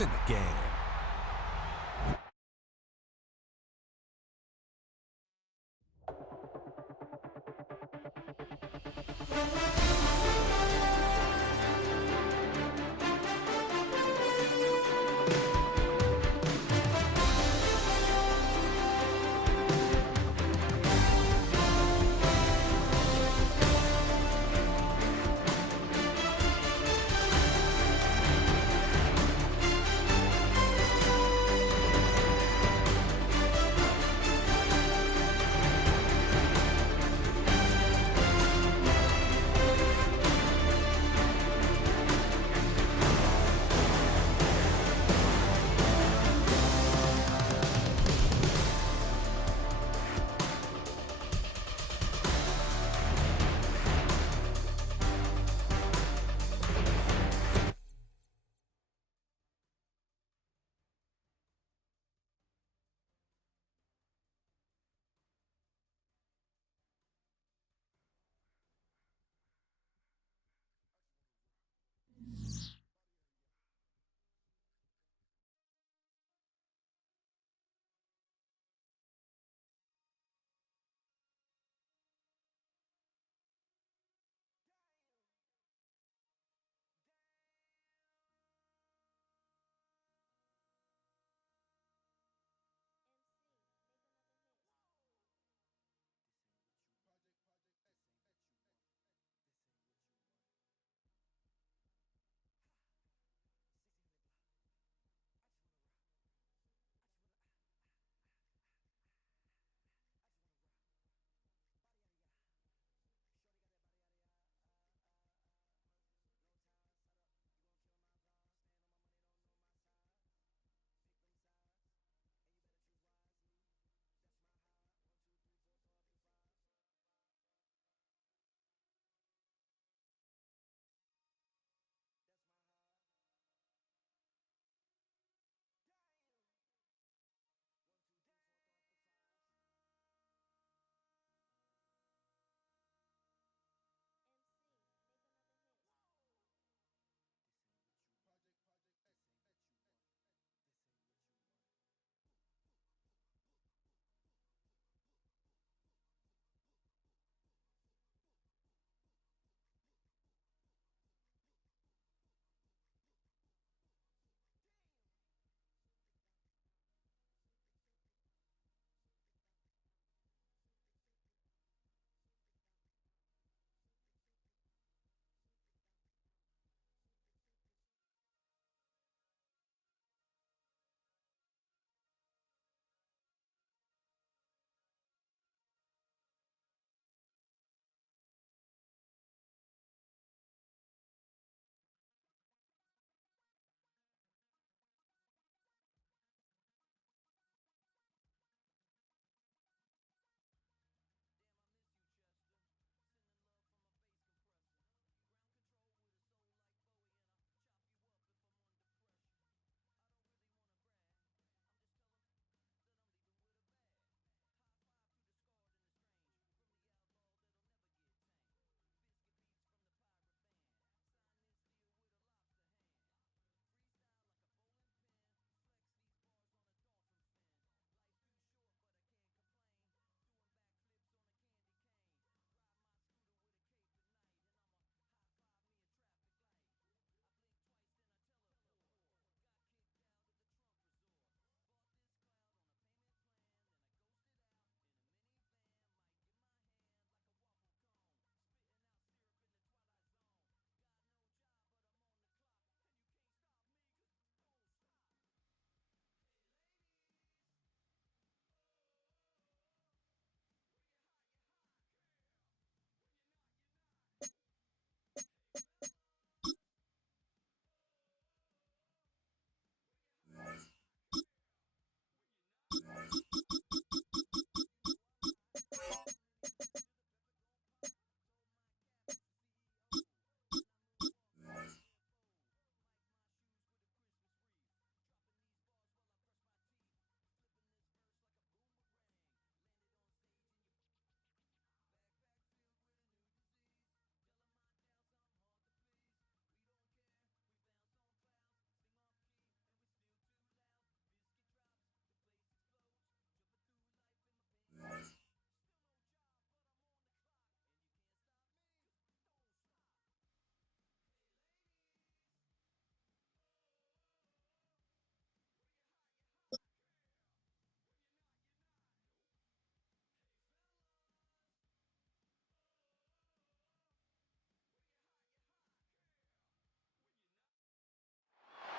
It's in the game.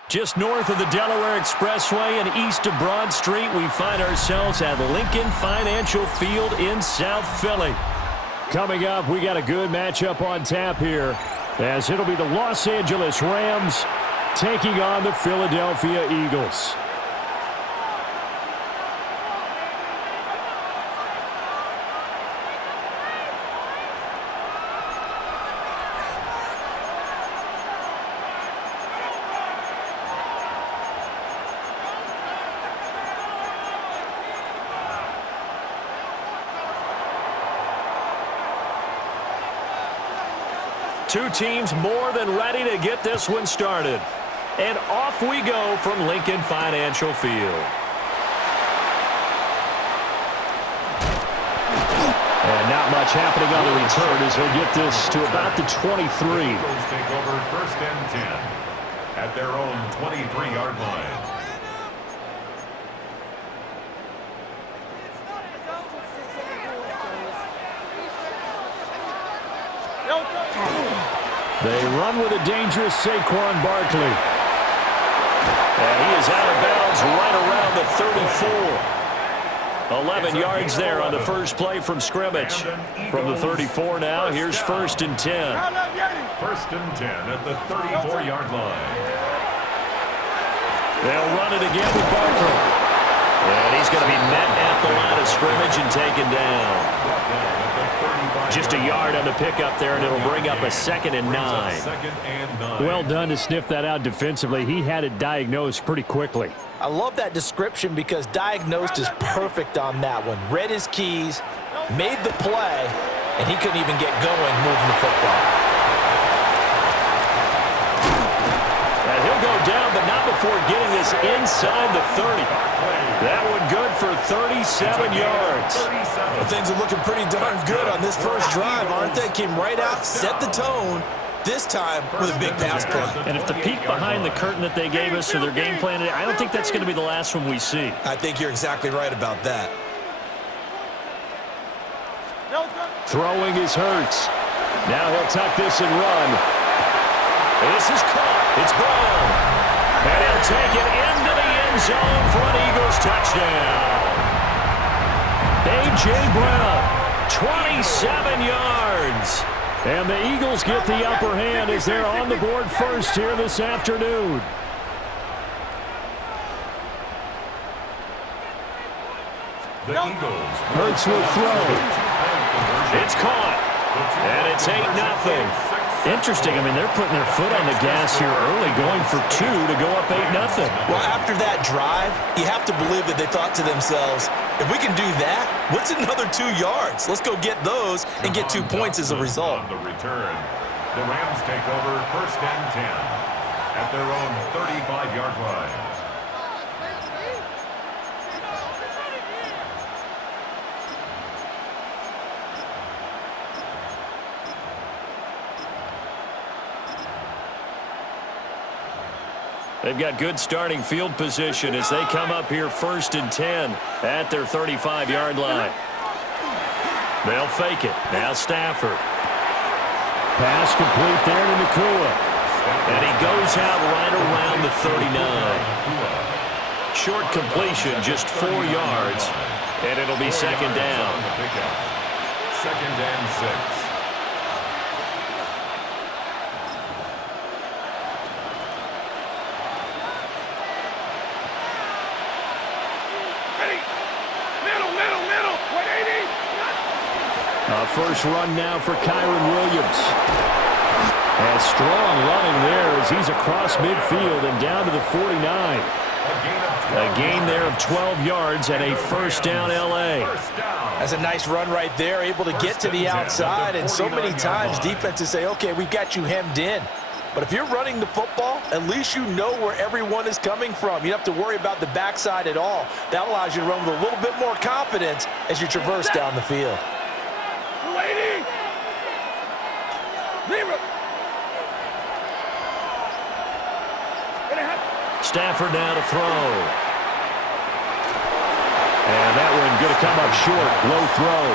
Just north of the Delaware Expressway and east of Broad Street, we find ourselves at Lincoln Financial Field in South Philly. Coming up, we got a good matchup on tap here, as it'll be the Los Angeles Rams taking on the Philadelphia Eagles. Two teams more than ready to get this one started. And off we go from Lincoln Financial Field. And not much happening on the return as he'll get this to about the 23. Eagles take over 1st and 10 at their own 23-yard line. They run with a dangerous Saquon Barkley. And he is out of bounds right around the 34. 11 yards there on the first play from scrimmage. From the 34 now, here's 1st and 10. 1st and 10 at the 34-yard line. They'll run it again with Barkley. And he's going to be met at the line of scrimmage and taken down. Just a yard on the pickup there, and it'll bring up a 2nd and 9. Well done to sniff that out defensively. He had it diagnosed pretty quickly. I love that description because diagnosed is perfect on that one. Read his keys, made the play, and he couldn't even get going moving the football. And he'll go down, but not before getting this inside the 30. That one good for 37 yards. Well, things are looking pretty darn good on this first drive, aren't they? Came right out, set the tone, this time with a big pass play. And if the peek behind the curtain that they gave us or their game plan, I don't think that's going to be the last one we see. I think you're exactly right about that. Throwing is Hurts. Now he'll tuck this and run. This is caught. It's Brown. And he'll take it into the end zone for an Eagles touchdown. A.J. Brown, 27 yards. And the Eagles get the upper hand as they're on the board first here this afternoon. The Eagles. Hurts will throw. It's caught. And it's 8-0. Interesting. I mean, they're putting their foot on the gas here early, going for 2 to go up 8-0. Well, after that drive, you have to believe that they thought to themselves, if we can do that, what's another 2 yards? Let's go get those and get 2 points as a result. On the return, the Rams take over 1st and 10 at their own 35-yard line. They've got good starting field position as they come up here 1st and 10 at their 35-yard line. They'll fake it. Now Stafford. Pass complete there to Nakua. And he goes out right around the 39. Short completion, just 4 yards. And it'll be 2nd down. 2nd and 6. First run now for Kyron Williams. And strong running there as he's across midfield and down to the 49. A gain there of 12 yards and a 1st down L.A. That's a nice run right there, able to get to the outside. And so many times defenses say, okay, we've got you hemmed in. But if you're running the football, at least you know where everyone is coming from. You don't have to worry about the backside at all. That allows you to run with a little bit more confidence as you traverse down the field. Stafford now to throw. And that one going to come up short. Low throw.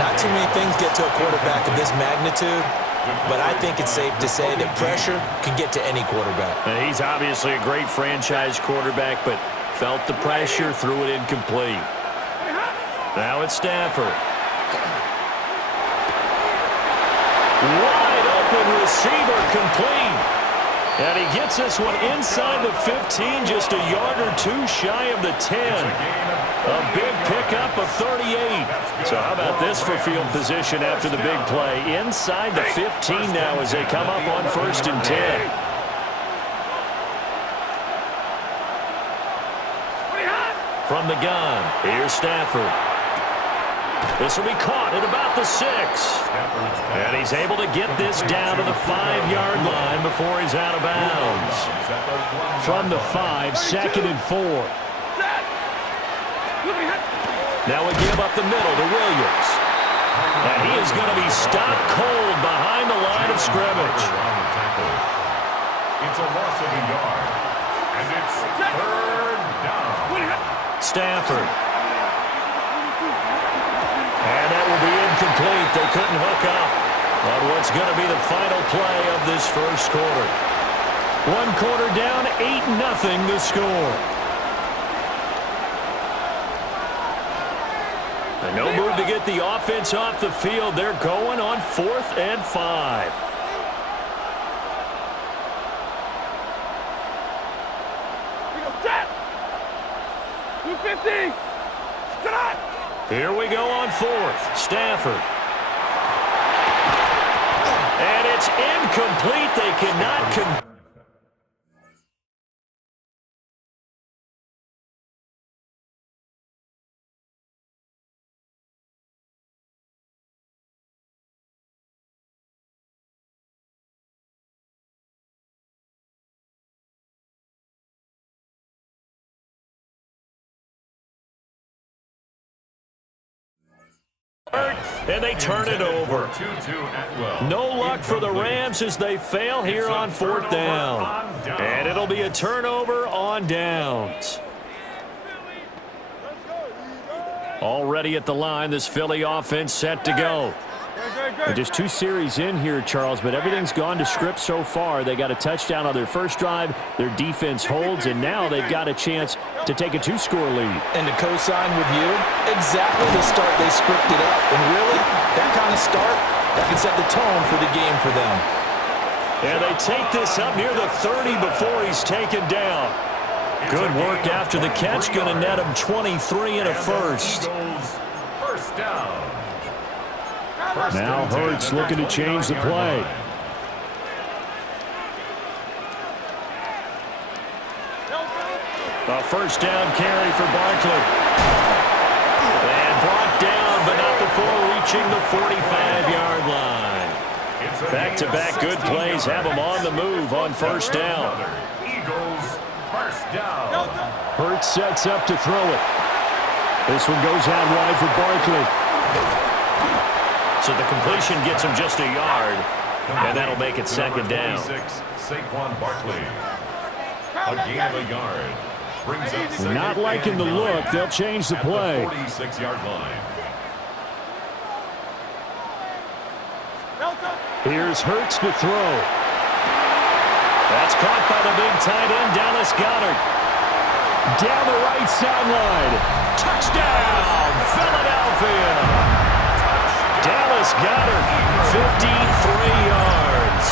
Not too many things get to a quarterback of this magnitude but I think it's safe to say that pressure can get to any quarterback. And he's obviously a great franchise quarterback, but felt the pressure, threw it incomplete. Now it's Stafford. Wide open receiver, complete. And he gets this one inside the 15, just a yard or two shy of the 10. A big pickup of 38. So how about this for field position after the big play? Inside the 15 now as they come up on 1st and 10. From the gun, here's Stafford. This will be caught at about the 6. And he's able to get this down to the 5-yard line before he's out of bounds. From the 5, 2nd and 4. Now we give up the middle to Williams. And he is going to be stopped cold behind the line of scrimmage. It's a loss of a yard. And it's 3rd down. Stafford. And that will be incomplete. They couldn't hook up on what's going to be the final play of this first quarter. 1 quarter down, 8-0 the score. And no move to get the offense off the field. They're going on 4th and 5. Here we go on 4th. Stafford. And it's incomplete. They cannot and they turn it over. No luck for the Rams as they fail here on 4th down. And it'll be a turnover on downs. Already at the line, this Philly offense set to go. And just 2 series in here, Charles, but everything's gone to script so far. They got a touchdown on their first drive. Their defense holds, and now they've got a chance to take a 2-score lead. And to co-sign with you, exactly the start they scripted up. And really, that kind of start, that can set the tone for the game for them. And they take this up near the 30 before he's taken down. Good work after the catch, going to net him 23 and a first. First down. Now Hurts looking to change the play. A first down carry for Barkley. And brought down, but not before reaching the 45-yard line. Back-to-back good plays have them on the move on first down. Eagles, first down. Hurts sets up to throw it. This one goes out wide for Barkley. So the completion gets him just a yard, and that'll make it 2nd down. Saquon Barkley. A gain of a yard. Brings up not liking the look. They'll change the play. 46-yard line. Here's Hurts to throw. That's caught by the big tight end, Dallas Goedert. Down the right sideline. Touchdown, Philadelphia. Dallas Goedert, 53 yards.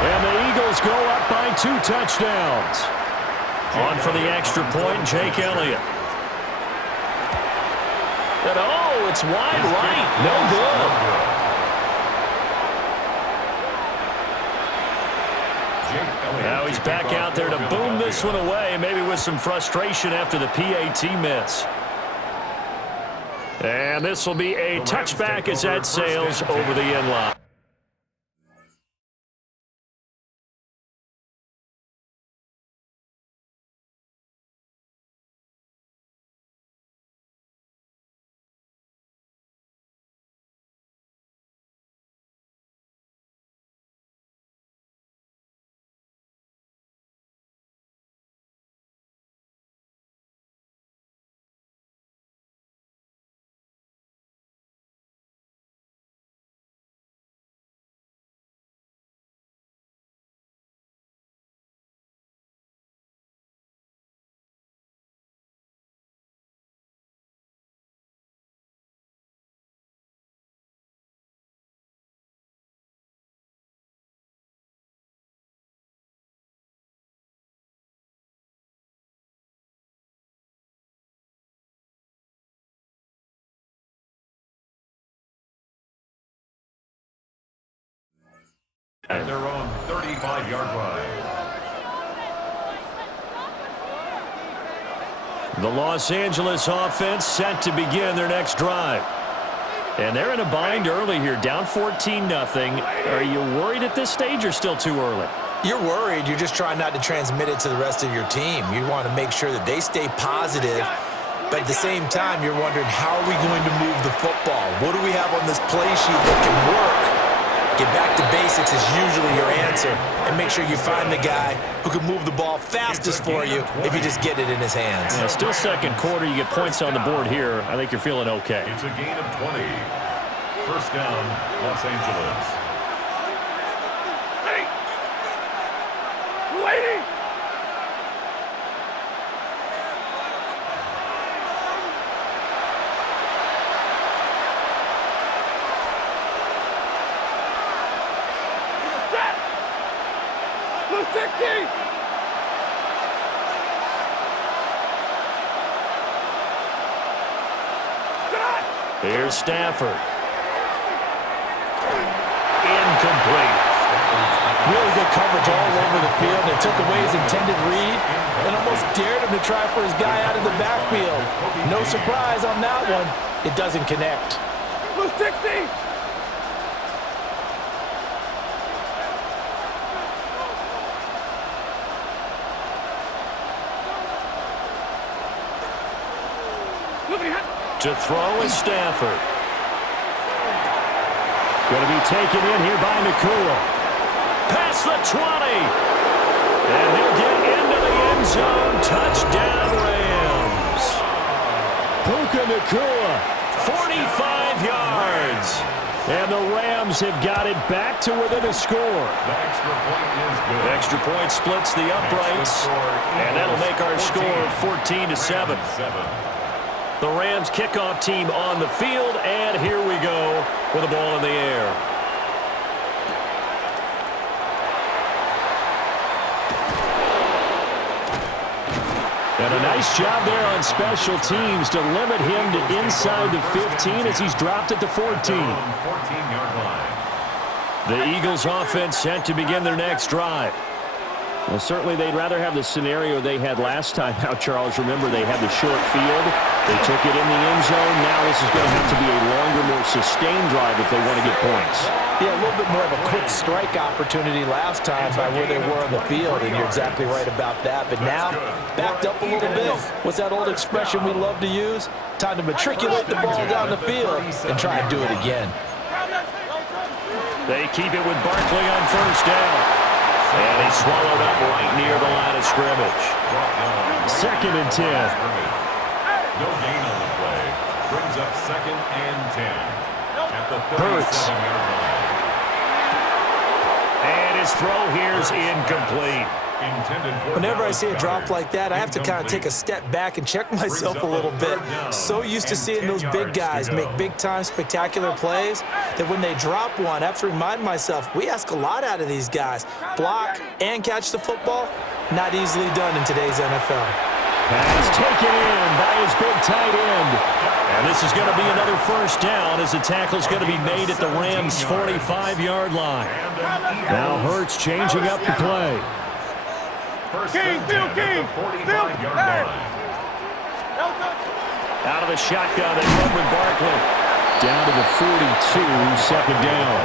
And the Eagles go up by 2 touchdowns. On for the extra point, Jake Elliott. And oh, it's wide right. No good. Now he's back out there to boom this one away, maybe with some frustration after the PAT miss. And this will be a touchback as that sails over the end line. At their own 35-yard line. The Los Angeles offense set to begin their next drive. And they're in a bind early here, down 14-0. Are you worried at this stage or still too early? You're worried. You're just trying not to transmit it to the rest of your team. You want to make sure that they stay positive. But at the same time, you're wondering, how are we going to move the football? What do we have on this play sheet that can work? Get back to basics is usually your answer. And make sure you find the guy who can move the ball fastest for you if you just get it in his hands. Yeah, still second quarter. You get points on the board here. I think you're feeling okay. It's a gain of 20. First down, Los Angeles. Waiting! Here's Stafford. Incomplete. Really good coverage all over the field. It took away his intended read and almost dared him to try for his guy out of the backfield. No surprise on that one. It doesn't connect. 60! To throw is Stafford. Going to be taken in here by Nakua. Past the 20. And he'll get into the end zone. Touchdown, Rams. Puka Nakua, 45 yards. And the Rams have got it back to within a score. The extra point is good. Extra point splits the uprights. And that'll make our score 14-7. The Rams kickoff team on the field, and here we go with the ball in the air. And a nice job there on special teams to limit him to inside the 15 as he's dropped at the 14. 14-yard line. The Eagles offense set to begin their next drive. Well, certainly they'd rather have the scenario they had last time out, Charles. Remember, they had the short field. They took it in the end zone. Now this is going to have to be a longer, more sustained drive if they want to get points. Yeah, a little bit more of a quick strike opportunity last time by where they were on the field, and you're exactly right about that. But now, backed up a little bit. What's that old expression we love to use? Time to matriculate the ball down the field and try and do it again. They keep it with Barkley on first down. And he's swallowed up right near the line of scrimmage. 2nd and 10. No gain on the play. Brings up 2nd and 10. At the 37-yard line. And his throw here is incomplete. Whenever I see a drop like that, I have to kind of take a step back and check myself a little bit. So used to seeing those big guys make big-time spectacular plays that when they drop one, I have to remind myself, we ask a lot out of these guys. Block and catch the football, not easily done in today's NFL. Pass taken in by his big tight end. And this is going to be another first down as the tackle's going to be made at the Rams' 45-yard line. Now Hurts changing up the play. King, Phil, King, Phil, Out of the shotgun, they run with Barkley. Down to the 42, 2nd down.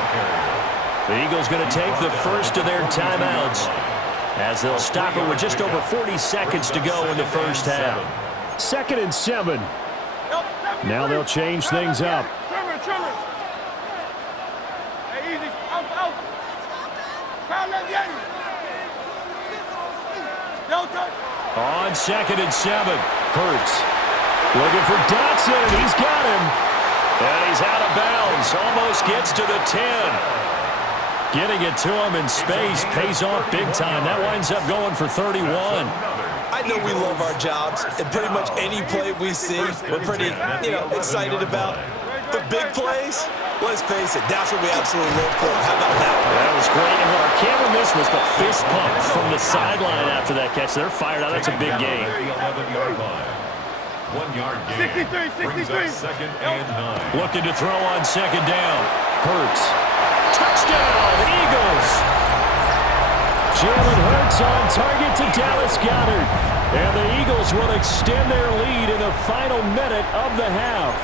The Eagles going to take the first of their timeouts as they'll stop it with just over 40 seconds to go in the first half. 2nd and 7. Now they'll change things up. On 2nd and 7, Hurts looking for Dotson, and he's got him. And he's out of bounds, almost gets to the 10. Getting it to him in space pays off big time. That winds up going for 31. I know we love our jobs, and pretty much any play we see, we're pretty, excited about. But big plays, let's face it, that's what we absolutely live for. How about that? That was great. And what our camera missed was the fist pump from the sideline after that catch. They're fired out. That's a big game. 1 yard gain. 63. 2nd and 9. Looking to throw on 2nd down. Hurts. Touchdown, Eagles. Jalen Hurts on target to Dallas Goedert. And the Eagles will extend their lead in the final minute of the half.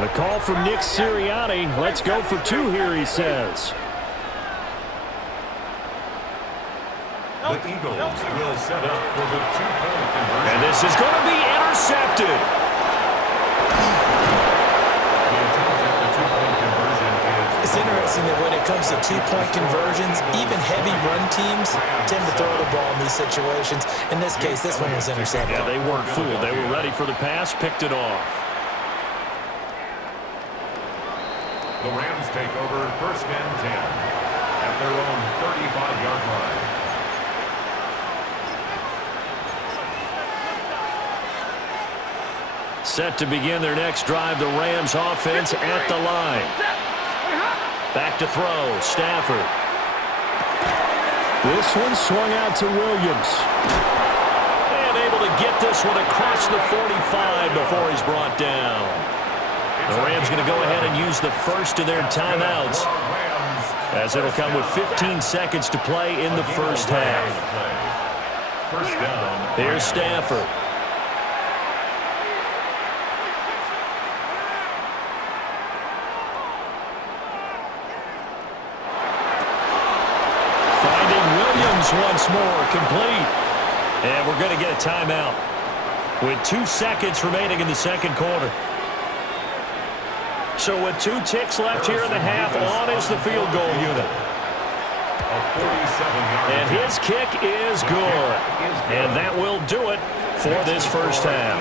The call from Nick Sirianni. Let's go for two here, he says. The Eagles will set up for the two-point conversion. And this is going to be intercepted. The attempt at the two-point conversion is... It's interesting that when it comes to two-point conversions, even heavy run teams tend to throw the ball in these situations. In this case, this one was intercepted. Yeah, they weren't fooled. They were ready for the pass, picked it off. The Rams take over first and 10 at their own 35-yard line. Set to begin their next drive, the Rams offense at the line. Back to throw, Stafford. This one swung out to Williams. And able to get this one across the 45 before he's brought down. The Rams going to go ahead and use the first of their timeouts, as it'll come with 15 seconds to play in the first half. First down. Here's Stafford. Finding Williams once more, complete. And we're going to get a timeout with 2 seconds remaining in the second quarter. So with 2 ticks left here in the half, on is the field goal unit. And his kick is good. And that will do it for this first half.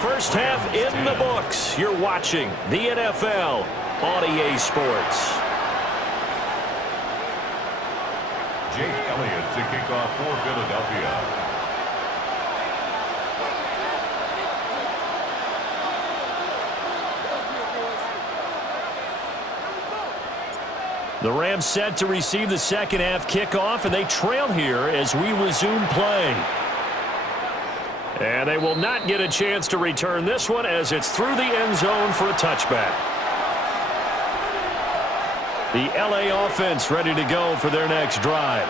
First half in the books. You're watching the NFL on EA Sports. Jake Elliott to kick off for Philadelphia. The Rams set to receive the second half kickoff, and they trail here as we resume play. And they will not get a chance to return this one as it's through the end zone for a touchback. The LA offense ready to go for their next drive.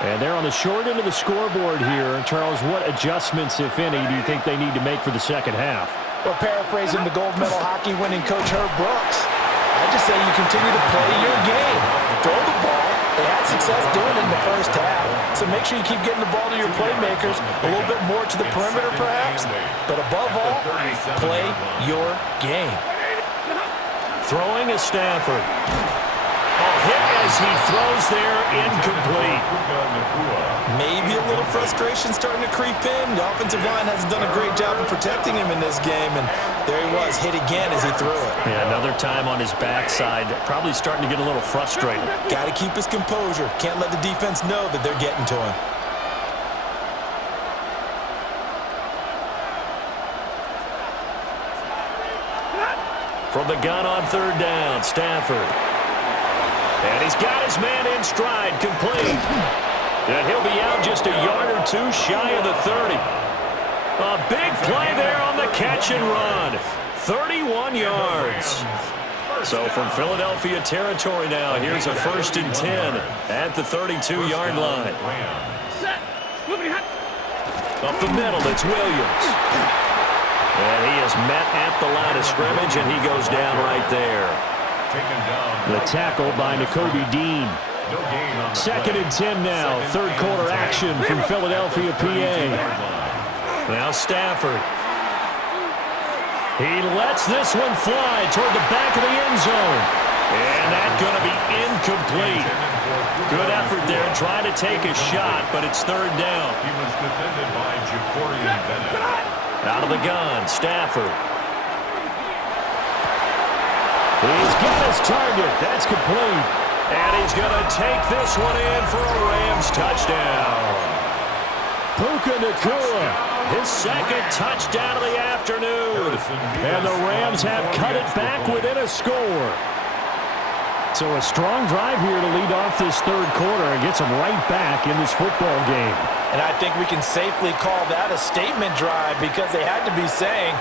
And they're on the short end of the scoreboard here. Charles, what adjustments, if any, do you think they need to make for the second half? Well, paraphrasing the gold medal hockey winning coach Herb Brooks, I just say you continue to play your game. Throw the ball. They had success doing it in the first half. So make sure you keep getting the ball to your playmakers, a little bit more to the perimeter perhaps. But above all, play your game. Throwing is Stafford. A hit as he throws there, incomplete. Maybe a little frustration starting to creep in. The offensive line hasn't done a great job of protecting him in this game, and there he was, hit again as he threw it. Yeah, another time on his backside, probably starting to get a little frustrated. Got to keep his composure. Can't let the defense know that they're getting to him. From the gun on third down, Stafford. And he's got his man in stride, complete. And he'll be out just a yard or two shy of the 30. A big play there on the catch and run. 31 yards. So from Philadelphia territory now, here's a 1st and 10 at the 32-yard line. Up the middle, it's Williams. And he is met at the line of scrimmage, and he goes down right there. The tackle by Nakobe Dean. 2nd and 10 now. Third quarter action from Philadelphia, PA. Now Stafford. He lets this one fly toward the back of the end zone. And that's going to be incomplete. Good effort there trying to take a shot, but it's third down. He was defended by Jacorian Bennett. Out of the gun, Stafford. He's got his target. That's complete. And he's going to take this one in for a Rams touchdown. Puka Nacua, his second touchdown of the afternoon. And the Rams have cut it back within a score. So a strong drive here to lead off this third quarter and gets them right back in this football game. And I think we can safely call that a statement drive because they had to be saying,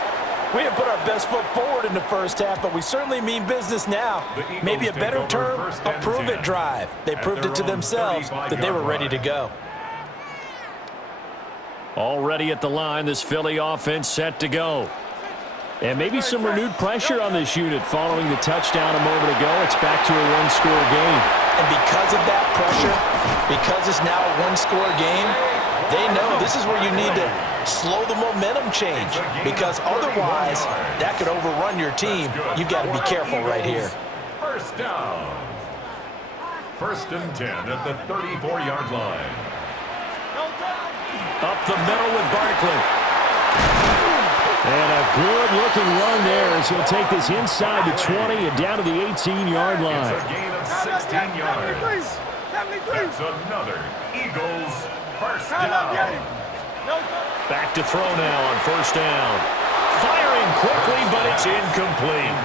We didn't put our best foot forward in the first half, but we certainly mean business now. Maybe a better term, a prove-it drive. They proved it to themselves that they were ready to go. Already at the line, this Philly offense set to go. And maybe some renewed pressure on this unit following the touchdown a moment ago. It's back to a one-score game. And because of that pressure, because it's now a one-score game, they know this is where you need to slow the momentum change, because otherwise that could overrun your team. You've got to be careful right here. First down. 1st and 10 at the 34-yard line. Up the middle with Barkley. And a good-looking run there as he'll take this inside the 20 and down to the 18-yard line. It's a gain of 16 yards. That's another Eagles first down. Back to throw now on 1st down. Firing quickly, but it's incomplete.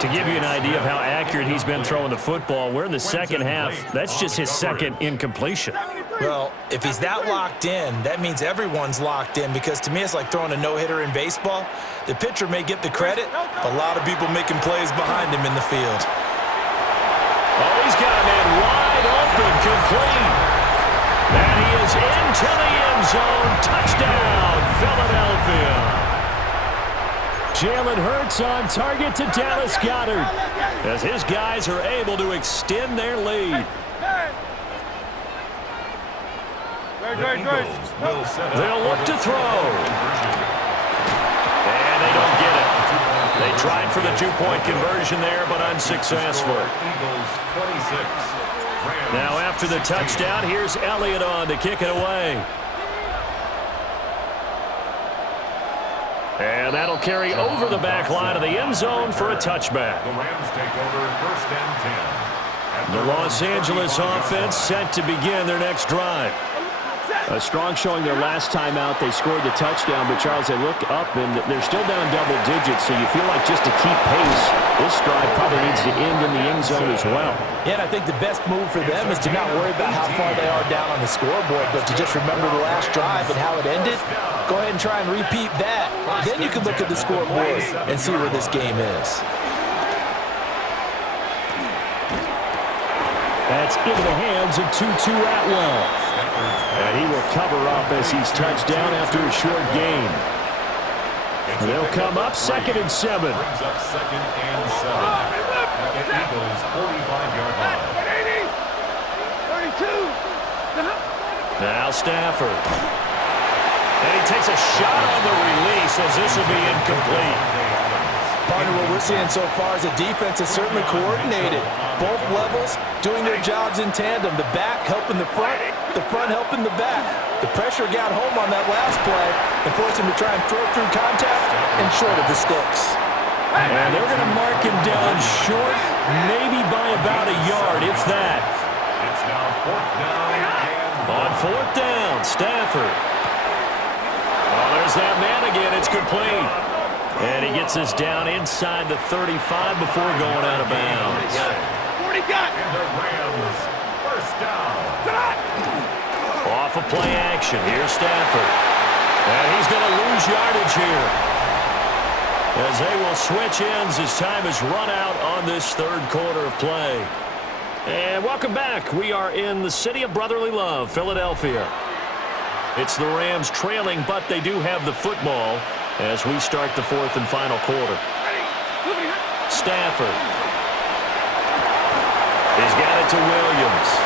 To give you an idea of how accurate he's been throwing the football, we're in the second half. That's just his second incompletion. Well, if he's that locked in, that means everyone's locked in, because to me it's like throwing a no-hitter in baseball. The pitcher may get the credit, a lot of people making plays behind him in the field. Oh, he's got a man wide open, complete. And he is into the end zone. Touchdown, Philadelphia. Jalen Hurts on target to Dallas Goedert as his guys are able to extend their lead. They'll look to throw. And they don't get it. They tried for the two-point conversion there, but unsuccessful. Now after the touchdown, here's Elliott on to kick it away. And that'll carry over the back line of the end zone for a touchback. The Rams take over 1st and 10. The Los Angeles offense set to begin their next drive. A strong showing their last time out. They scored the touchdown, but Charles, they look up and they're still down double digits, so you feel like just to keep pace, this drive probably needs to end in the end zone as well. Yeah, and I think the best move for them is to not worry about how far they are down on the scoreboard, but to just remember the last drive and how it ended. Go ahead and try and repeat that. Then you can look at the scoreboard and see where this game is. That's into the hands of Tutu Atwell. And he will cover up as he's touched down after a short gain. They'll come up 2nd and 7. Brings up 2nd and 7 at the Eagles' 45-yard line. 32. Now Stafford. And he takes a shot on the release as this will be incomplete. Partner, what we're seeing so far is the defense is certainly coordinated. Both levels doing their jobs in tandem. The back helping the front helping the back. The pressure got home on that last play and forced him to try and throw through contact and short of the sticks. And they're going to mark him down short, maybe by about a yard, if that. It's now 4th down and On 4th down, Stafford. Oh, there's that man again. It's complete. And he gets us down inside the 35 before going out of bounds. 40 got. And the Rams first down. Off of play action. Here's Stafford. And he's going to lose yardage here, as they will switch ends as time has run out on this 3rd quarter of play. And welcome back. We are in the city of brotherly love, Philadelphia. It's the Rams trailing, but they do have the football as we start the 4th and final quarter. Stafford. He's got it to Williams.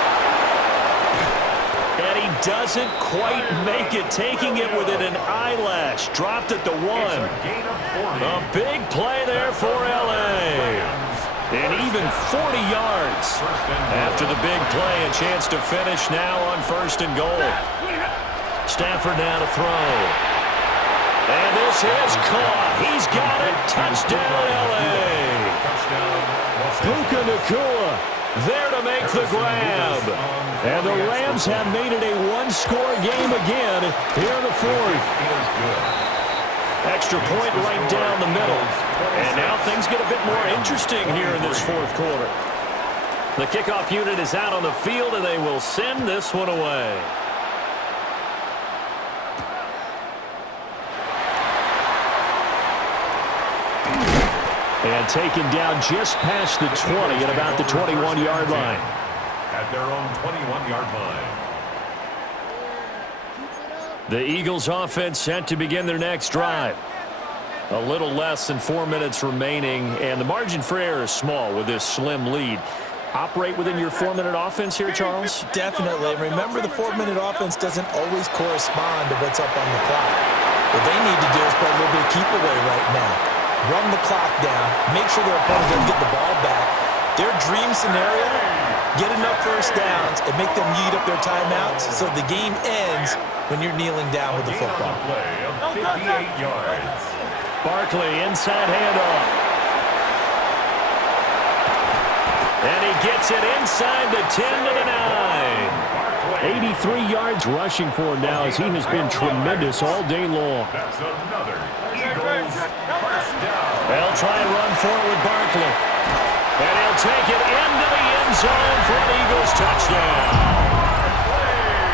And he doesn't quite make it, taking it within an eyelash. Dropped at the 1. A big play there for L.A. And even 40 yards. After the big play, a chance to finish now on 1st and goal. Stafford now to throw. And this is caught. He's got it. Touchdown, L.A. Puka Nacua there to make the grab. And the Rams have made it a one-score game again here in the 4th. Extra point right down the middle. And now things get a bit more interesting here in this 4th quarter. The kickoff unit is out on the field, and they will send this one away. And taken down just past the 20 at about the 21-yard line. At their own 21-yard line. The Eagles offense set to begin their next drive. A little less than 4 minutes remaining, and the margin for error is small with this slim lead. Operate within your 4-minute offense here, Charles? Definitely. Remember, the 4-minute offense doesn't always correspond to what's up on the clock. What they need to do is play a little bit of keep away right now. Run the clock down. Make sure their opponent doesn't get the ball back. Their dream scenario, get enough first downs and make them eat up their timeouts so the game ends when you're kneeling down with the football. Play of 58 yards. Barkley, inside handoff. And he gets it inside the 10 to the 9. 83 yards rushing for him now as he has been tremendous all day long. That's another Eagles first down. They'll try and run forward with Barkley. And he'll take it into the end zone for an Eagles touchdown.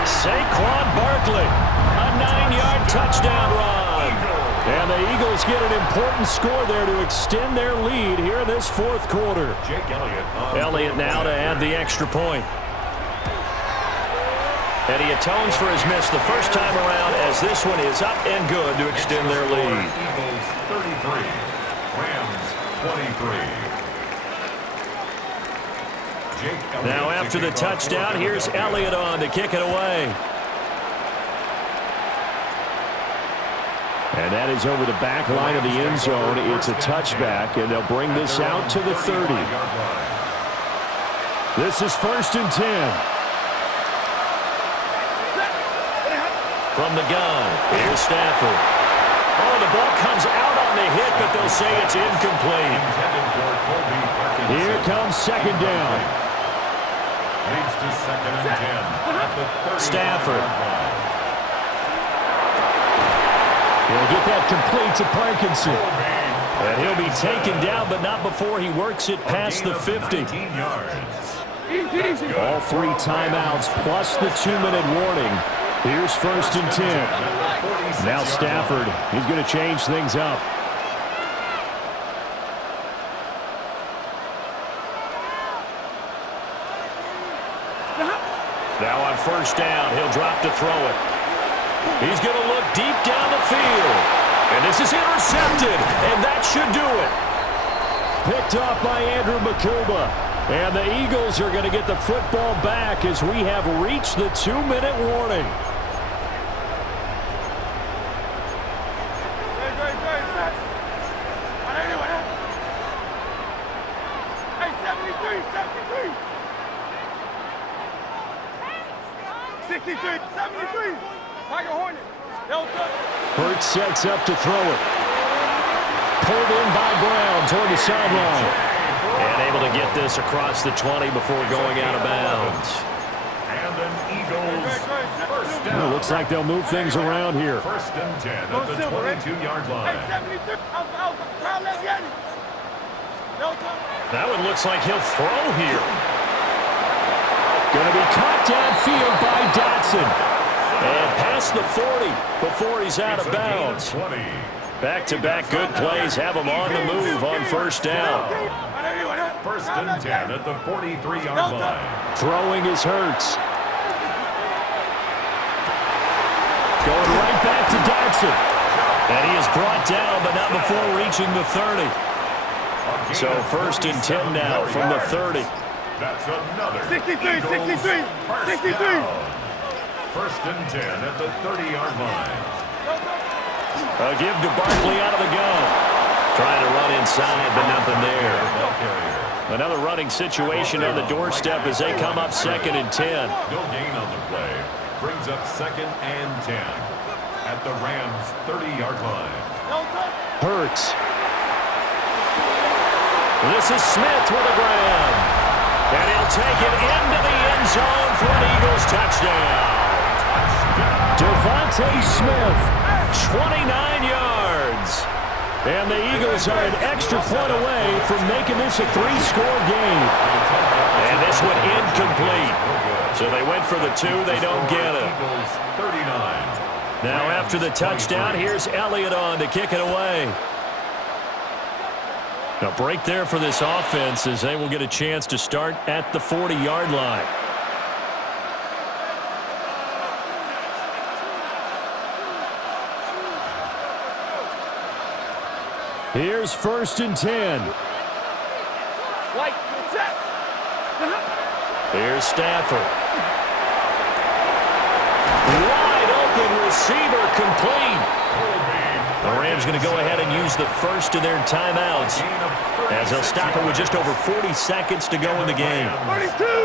Saquon Barkley, a 9-yard touchdown run. And the Eagles get an important score there to extend their lead here in this fourth quarter. Jake Elliott now to add the extra point. And he atones for his miss the first time around as this one is up and good to extend their lead. Eagles 33, Rams 23. Now after the touchdown, here's Elliott on to kick it away. And that is over the back line of the end zone. It's a touchback, and they'll bring this out to the 30. This is 1st and 10. From the gun, here's Stafford. Oh, the ball comes out on the hit, but they'll say it's incomplete. Here comes 2nd down. Leads to 2nd and 10 at the 30. Stafford. He'll get that complete to Parkinson. And he'll be taken down, but not before he works it past the 50. All 3 timeouts plus the 2-minute warning. Here's 1st and 10. Now Stafford, he's going to change things up. Now on 1st down, he'll drop to throw it. He's going to look deep down the field. And this is intercepted, and that should do it. Picked off by Andrew Makuba. And the Eagles are going to get the football back as we have reached the 2-minute warning. Hurts sets up to throw it. Pulled in by Brown toward the sideline. And able to get this across the 20 before going out of bounds. And an Eagles first down. Well, looks like they'll move things around here. 1st and 10 at the 22-yard line. That one looks like he'll throw here. Going to be caught downfield by Dotson. And past the 40 before he's out of bounds. Back-to-back good plays have him on the move on 1st down. 1st and 10 at the 43-yard line. Throwing is Hurts. Going right back to Dotson. And he is brought down, but not before reaching the 30. So 1st and 10 now from the 30. That's another 63, 63, 63. 1st and 10 at the 30-yard line. A give to Barkley out of the gun. Trying to run inside, but nothing there. Another running situation on the doorstep as they come up 2nd and 10. No gain on the play. Brings up 2nd and 10 at the Rams' 30-yard line. Hurts. This is Smith with a grab. And he'll take it into the end zone for an Eagles touchdown. Devontae Smith. 29 yards. And the Eagles are an extra point away from making this a 3-score game. And this one incomplete. So they went for the 2. They don't get it. Eagles 39. Now after the touchdown, here's Elliott on to kick it away. A break there for this offense as they will get a chance to start at the 40-yard line. Here's 1st and 10. Here's Stafford. Wide open receiver, complete. The Rams going to go ahead and use the first of their timeouts as they'll stop it with just over 40 seconds to go in the game.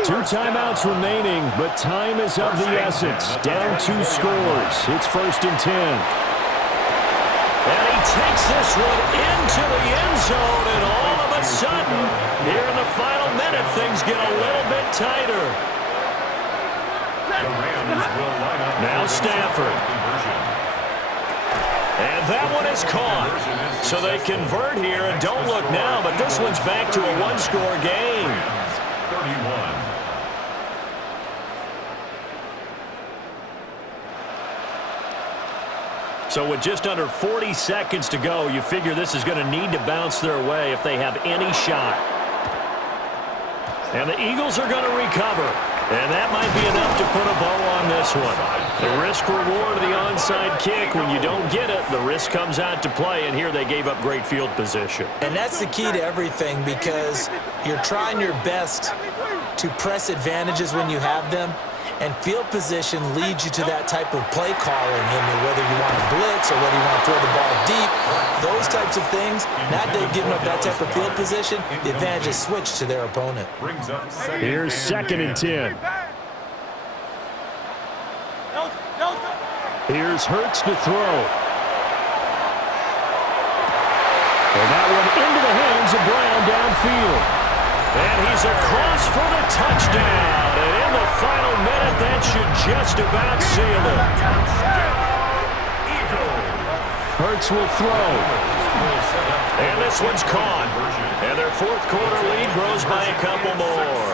2 timeouts remaining, but time is of the essence. Down 2 scores. It's 1st and 10. And he takes this one into the end zone, and all of a sudden, here in the final minute, things get a little bit tighter. Now Stafford. And that one is caught. So they convert here, and don't look now, but this one's back to a 1-score game. 31. So with just under 40 seconds to go, you figure this is going to need to bounce their way if they have any shot. And the Eagles are going to recover. And that might be enough to put a bow on this one. The risk-reward of the onside kick, when you don't get it, the risk comes out to play, and here they gave up great field position. And that's the key to everything, because you're trying your best to press advantages when you have them, and field position leads you to that type of play calling, and whether you want to blitz or whether you want to throw the ball deep, those types of things. Now that they've given up that type of field position, the advantage is switched to their opponent. Here's 2nd and 10. Here's Hurts to throw. And that one into the hands of Brown downfield. And he's across for the touchdown. And in the final minute, that should just about seal it. Hurts will throw. And this one's caught. And their 4th quarter lead grows by a couple more.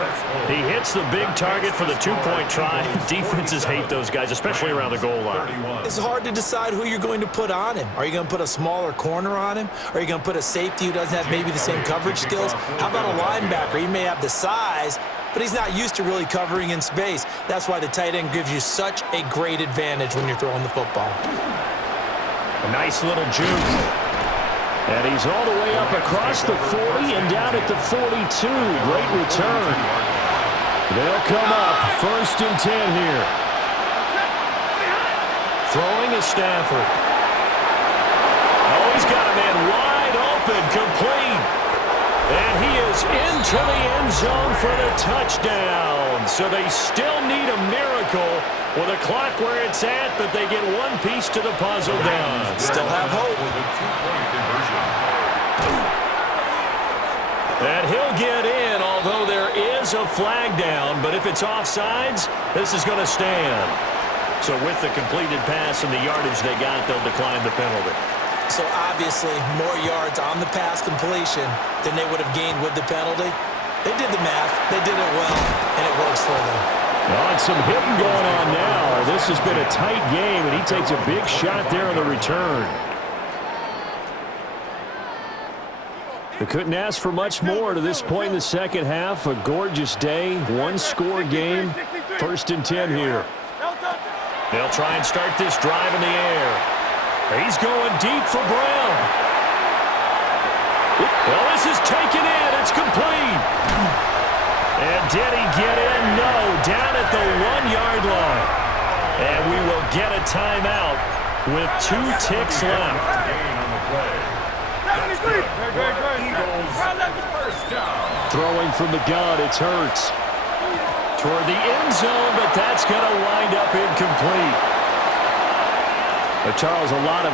He hits the big target for the 2-point try. Defenses hate those guys, especially around the goal line. It's hard to decide who you're going to put on him. Are you going to put a smaller corner on him? Are you going to put a safety who doesn't have maybe the same coverage skills? How about a linebacker? He may have the size, but he's not used to really covering in space. That's why the tight end gives you such a great advantage when you're throwing the football. A nice little juke. And he's all the way up across the 40 and down at the 42. Great return. They'll come up 1st and 10 here. Throwing is Stafford. Oh, he's got a man wide open, complete. And he is into the end zone for the touchdown. So they still need a miracle with a clock where it's at, but they get one piece to the puzzle done. Still have hope. And he'll get in, although there is a flag down. But if it's offsides, this is going to stand. So with the completed pass and the yardage they got, they'll decline the penalty. So obviously more yards on the pass completion than they would have gained with the penalty. They did the math. They did it well, and it works for them. Oh, and some hitting going on now. This has been a tight game, and he takes a big shot there on the return. They couldn't ask for much more to this point in the second half. A gorgeous day, 1-score game. 1st and 10 here. They'll try and start this drive in the air. He's going deep for Brown. Well, this is taken in. It's complete. And did he get in? No, down at the 1-yard line. And we will get a timeout with 2 ticks left. Throwing from the gun, it's Hurts. Toward the end zone, but that's going to wind up incomplete. Charles, a lot of